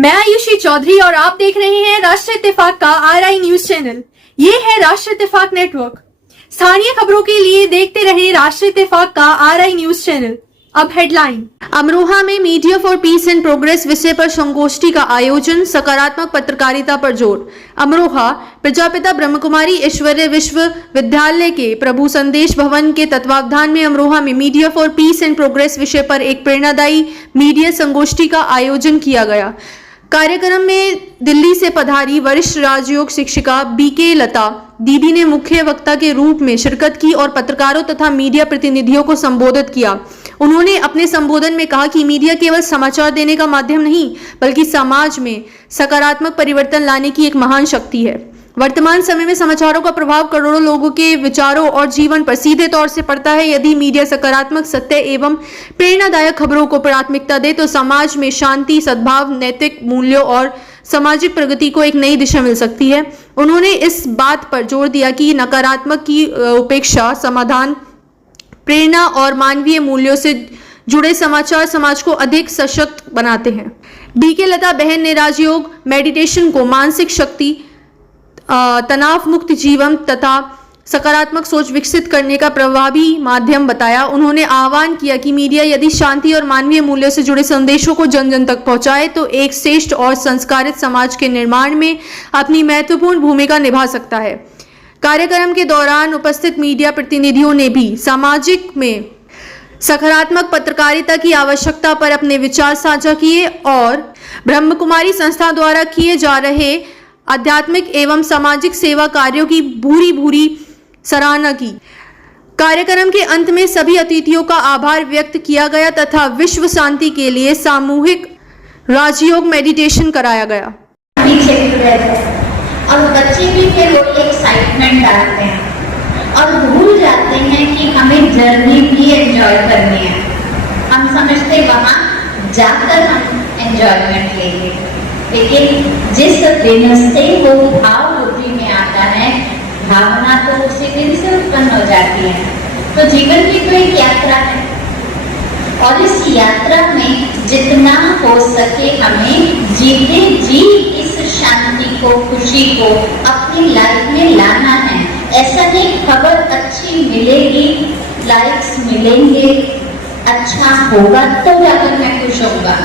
मैं आयुषी चौधरी और आप देख रहे हैं राष्ट्रीय इत्तेफाक का आरआई न्यूज चैनल। ये है राष्ट्रीय इत्तेफाक नेटवर्क। स्थानीय खबरों के लिए देखते रहे राष्ट्रीय इत्तेफाक का आरआई न्यूज चैनल। अब हेडलाइन। अमरोहा में media for piece and progress विषय पर संगोष्ठी का आयोजन, सकारात्मक पत्रकारिता पर जोर। अमरोहा प्रजापिता ब्रह्मकुमारी ऐश्वर्य विश्वविद्यालय के प्रभु संदेश भवन के तत्वावधान में अमरोहा में media for piece and progress विषय पर एक प्रेरणादायी मीडिया संगोष्ठी का आयोजन किया गया। कार्यक्रम में दिल्ली से पधारी वरिष्ठ राजयोग शिक्षिका बीके लता दीदी ने मुख्य वक्ता के रूप में शिरकत की और पत्रकारों तथा मीडिया प्रतिनिधियों को संबोधित किया। उन्होंने अपने संबोधन में कहा कि मीडिया केवल समाचार देने का माध्यम नहीं, बल्कि समाज में सकारात्मक परिवर्तन लाने की एक महान शक्ति है। वर्तमान समय में समाचारों का प्रभाव करोड़ों लोगों के विचारों और जीवन पर सीधे तौर से पड़ता है। यदि मीडिया सकारात्मक, सत्य एवं प्रेरणादायक खबरों को प्राथमिकता दे तो समाज में शांति, सद्भाव, नैतिक मूल्यों और सामाजिक प्रगति को एक नई दिशा मिल सकती है। उन्होंने इस बात पर जोर दिया कि नकारात्मक की उपेक्षा, समाधान, प्रेरणा और मानवीय मूल्यों से जुड़े समाचार समाज को अधिक सशक्त बनाते हैं। बीके लता बहन ने राजयोग मेडिटेशन को मानसिक शक्ति, तनाव मुक्त जीवन तथा सकारात्मक सोच विकसित करने का प्रभावी माध्यम बताया। उन्होंने आह्वान किया कि मीडिया यदि शांति और मानवीय मूल्यों से जुड़े संदेशों को जन जन तक पहुंचाए तो एक श्रेष्ठ और संस्कारित समाज के निर्माण में अपनी महत्वपूर्ण भूमिका निभा सकता है। कार्यक्रम के दौरान उपस्थित मीडिया प्रतिनिधियों ने भी सामाजिक में सकारात्मक पत्रकारिता की आवश्यकता पर अपने विचार साझा किए और ब्रह्मकुमारी संस्था द्वारा किए जा रहे आध्यात्मिक एवं सामाजिक सेवा कार्यों की भूरी सराहना की। कार्यक्रम के अंत में सभी अतिथियों का आभार व्यक्त किया गया तथा विश्व शांति के लिए सामूहिक राजयोग मेडिटेशन कराया गया। और बच्चे भी फिर वो एक्साइटमेंट डालते हैं और भूल जाते हैं कि हमें जर्नी भी एंजॉय करनी है। हम समझते वहां जाकर हम एंजॉयमेंट लेंगे, लेकिन जिस दिन से वो भाव बुद्धि में आता है, भावना तो उसी दिन से उत्पन्न हो जाती है। तो जीवन की तो एक यात्रा है और इस यात्रा में जितना हो सके हमें जीते जी इस शांति को, खुशी को अपनी लाइफ में लाना है। ऐसा नहीं खबर अच्छी मिलेगी, लाइक्स मिलेंगे, अच्छा होगा तो जाकर मैं खुश होऊंगा।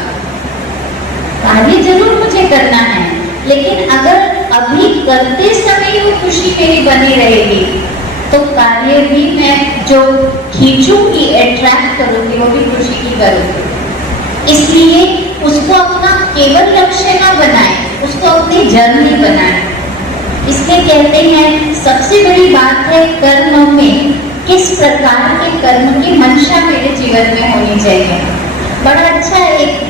कार्य जरूर मुझे करना है, लेकिन अगर अभी करते समय वो खुशी मेरी बनी रहेगी तो कार्य भी मैं जो खींचूंगी, अट्रैक्ट करूंगी, वो भी खुशी की करूंगी। इसलिए उसको अपना केवल लक्ष्य ना बनाए, उसको अपनी जर्नी बनाए। इसलिए कहते हैं सबसे बड़ी बात है कर्म में किस प्रकार के कर्म की मंशा मेरे जीवन में होनी चाहिए। बड़ा अच्छा है, एक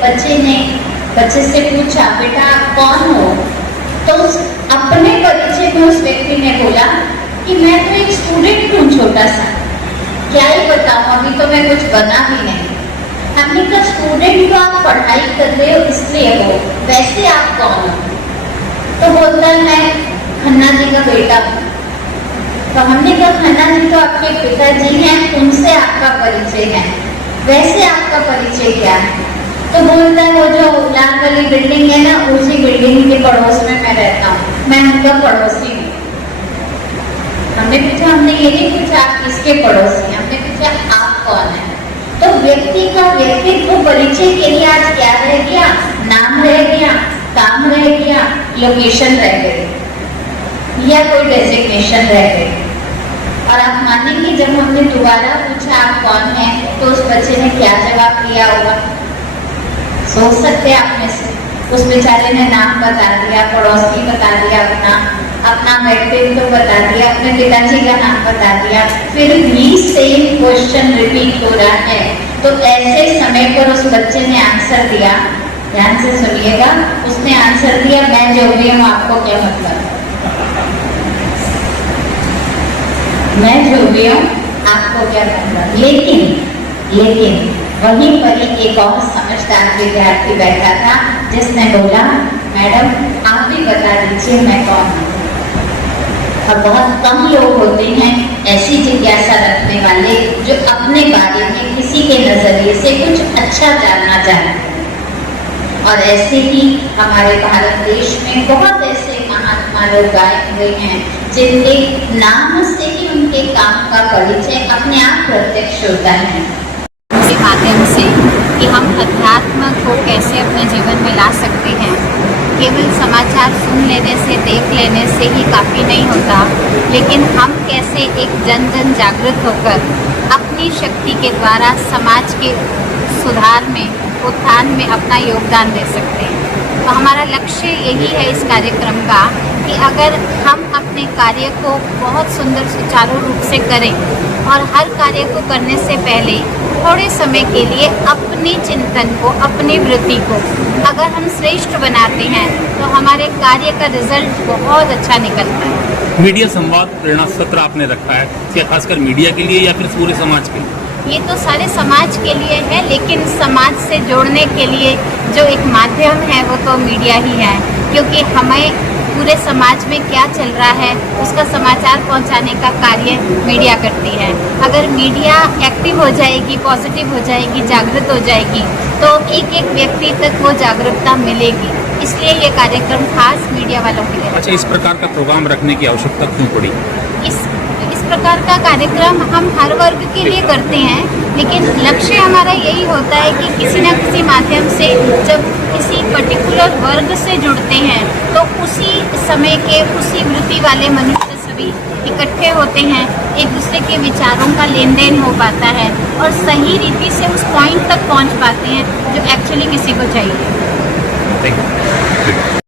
बच्चे से पूछा, बेटा आप कौन हो? तो उस अपने परिचय में उस व्यक्ति ने बोला कि मैं तो एक स्टूडेंट हूँ, छोटा सा, क्या ही बताऊं, अभी तो मैं कुछ बना भी नहीं। हमने कहा स्टूडेंट तो आप पढ़ाई कर रहे हो इसलिए हो, वैसे आप कौन हो? तो बोलता है मैं खन्ना जी का बेटा हूँ। तो हमने कहा खन्ना जी तो आपके पिताजी हैं, उनसे आपका परिचय है, वैसे आपका परिचय क्या है? तो बोलता है वो जो लाल वाली बिल्डिंग है ना, उसी बिल्डिंग के पड़ोस में मैं रहता हूँ, मैं उनका पड़ोसी हूँ। हमने पूछा, हमने ये नहीं पूछा आप किसके पड़ोसी, हमने पूछा आप कौन है। तो व्यक्ति का व्यक्तित्व परिचय के लिए आज क्या रह गया? नाम रह गया, काम रह गया, लोकेशन रह गई या कोई डेजिग्नेशन रह गई। और आप मानेंगे जब हमने दोबारा पूछा आप कौन है तो उस बच्चे ने क्या जवाब दिया होगा? सोच सकते हैं आप में से, उस बेचारे ने नाम बता दिया, पड़ोसी बता दिया, अपना व्यक्तित्व तो बता दिया, अपने पिताजी का नाम बता दिया, फिर भी सेम क्वेश्चन रिपीट हो रहा है। तो ऐसे समय पर उस बच्चे ने आंसर दिया, ध्यान से सुनिएगा, उसने आंसर दिया मैं जो भी हूँ आपको क्या मतलब, मैं जो भी हूँ आपको क्या मतलब। लेकिन वहीं पर एक और समझदार विद्यार्थी बैठा था जिसने बोला मैडम आप भी बता दीजिए मैं कौन हूँ। और बहुत कम लोग होते हैं ऐसी जिज्ञासा रखने वाले जो अपने बारे में किसी के नजरिए से कुछ अच्छा जानना चाहते हैं। और ऐसे ही हमारे भारत देश में बहुत ऐसे महात्मा लोग गाए हुए हैं जिनके नाम से ही उनके काम का परिचय अपने आप प्रत्यक्ष होता है। के माध्यम से कि हम अध्यात्म को कैसे अपने जीवन में ला सकते हैं। केवल समाचार सुन लेने से, देख लेने से ही काफ़ी नहीं होता, लेकिन हम कैसे एक जन जन जागृत होकर अपनी शक्ति के द्वारा समाज के सुधार में, उत्थान में अपना योगदान दे सकते हैं। तो हमारा लक्ष्य यही है इस कार्यक्रम का कि अगर हम अपने कार्य को बहुत सुंदर सुचारू रूप से करें और हर कार्य को करने से पहले थोड़े समय के लिए अपने चिंतन को, अपनी वृत्ति को अगर हम श्रेष्ठ बनाते हैं तो हमारे कार्य का रिजल्ट बहुत अच्छा निकलता है। मीडिया संवाद प्रेरणा सत्र आपने रखा है, क्या खासकर मीडिया के लिए या फिर पूरे समाज के लिए? ये तो सारे समाज के लिए है, लेकिन समाज से जोड़ने के लिए जो एक माध्यम है वो तो मीडिया ही है, क्योंकि हमें पूरे समाज में क्या चल रहा है उसका समाचार पहुंचाने का कार्य मीडिया करती है। अगर मीडिया एक्टिव हो जाएगी, पॉजिटिव हो जाएगी, जागृत हो जाएगी तो एक एक व्यक्ति तक वो जागरूकता मिलेगी। इसलिए ये कार्यक्रम खास मीडिया वालों के लिए। अच्छा, इस प्रकार का प्रोग्राम रखने की आवश्यकता क्यों पड़ी? इस प्रकार का कार्यक्रम हम हर वर्ग के लिए करते हैं, लेकिन लक्ष्य हमारा यही होता है कि किसी न किसी माध्यम से जब किसी पर्टिकुलर वर्ग से जुड़ते हैं तो उसी समय के, उसी वृत्ति वाले मनुष्य सभी इकट्ठे होते हैं, एक दूसरे के विचारों का लेन देन हो पाता है और सही रीति से उस पॉइंट तक पहुंच पाते हैं जो एक्चुअली किसी को चाहिए। Thank you.